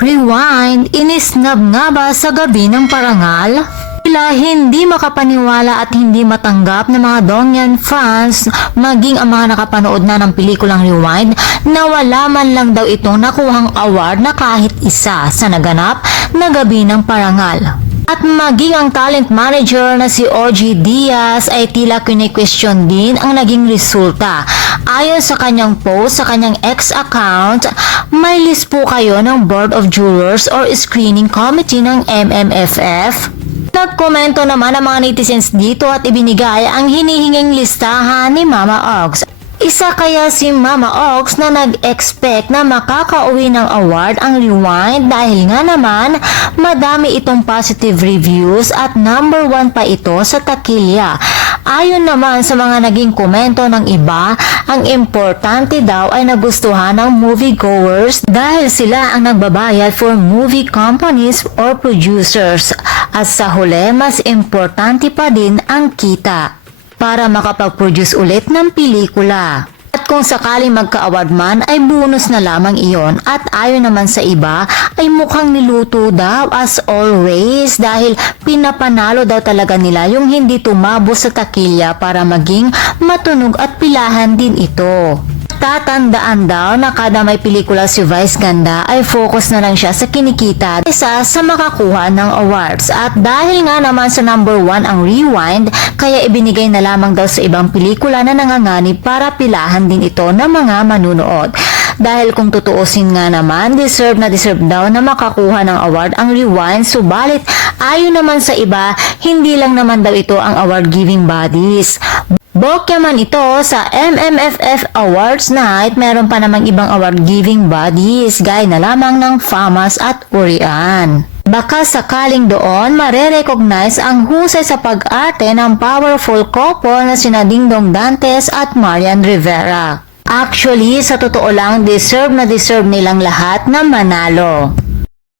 Rewind, inisnab nga ba sa gabi ng parangal? Tila hindi makapaniwala at hindi matanggap ng mga Dongyan fans maging ang mga nakapanood na ng pelikulang Rewind na wala man lang daw itong nakuhang award na kahit isa sa naganap na gabi ng parangal. At maging ang talent manager na si OG Diaz ay tila kini-question din ang naging resulta. Ayon sa kanyang post sa kanyang X account, may list po kayo ng Board of Jurors or Screening Committee ng MMFF? Nagkomento naman ang mga netizens dito at ibinigay ang hinihinging listahan ni Mama Ogs. Isa kaya si Mama Ogs na nag-expect na makakauwi ng award ang Rewind dahil nga naman madami itong positive reviews at number 1 pa ito sa takilya. Ayon naman sa mga naging komento ng iba, ang importante daw ay nagustuhan ng moviegoers dahil sila ang nagbabayad for movie companies or producers. At sa huli, mas importante pa din ang kita para makapag-produce ulit ng pelikula. At kung sakaling magka-award man ay bonus na lamang iyon at ayon naman sa iba ay mukhang niluto daw as always dahil pinapanalo daw talaga nila yung hindi tumabos sa takilya para maging matunog at pilahan din ito. Tatandaan daw na kada may pelikula si Vice Ganda ay focus na lang siya sa kinikita isa sa makakuha ng awards. At dahil nga naman sa number 1 ang Rewind, kaya ibinigay na lamang daw sa ibang pelikula na nanganganib para pilahan din ito ng mga manunood. Dahil kung tutuusin nga naman, deserve daw na makakuha ng award ang Rewind, subalit ayon naman sa iba, hindi lang naman daw ito ang award giving bodies. Bokya man ito sa MMFF Awards Night, meron pa namang ibang award-giving bodies gaya na lamang ng FAMAS at Urian. Baka sakaling doon mare-recognize ang husay sa pag-arte ng powerful couple na sina Dingdong Dantes at Marian Rivera. Actually, sa totoo lang, deserve nilang lahat na manalo.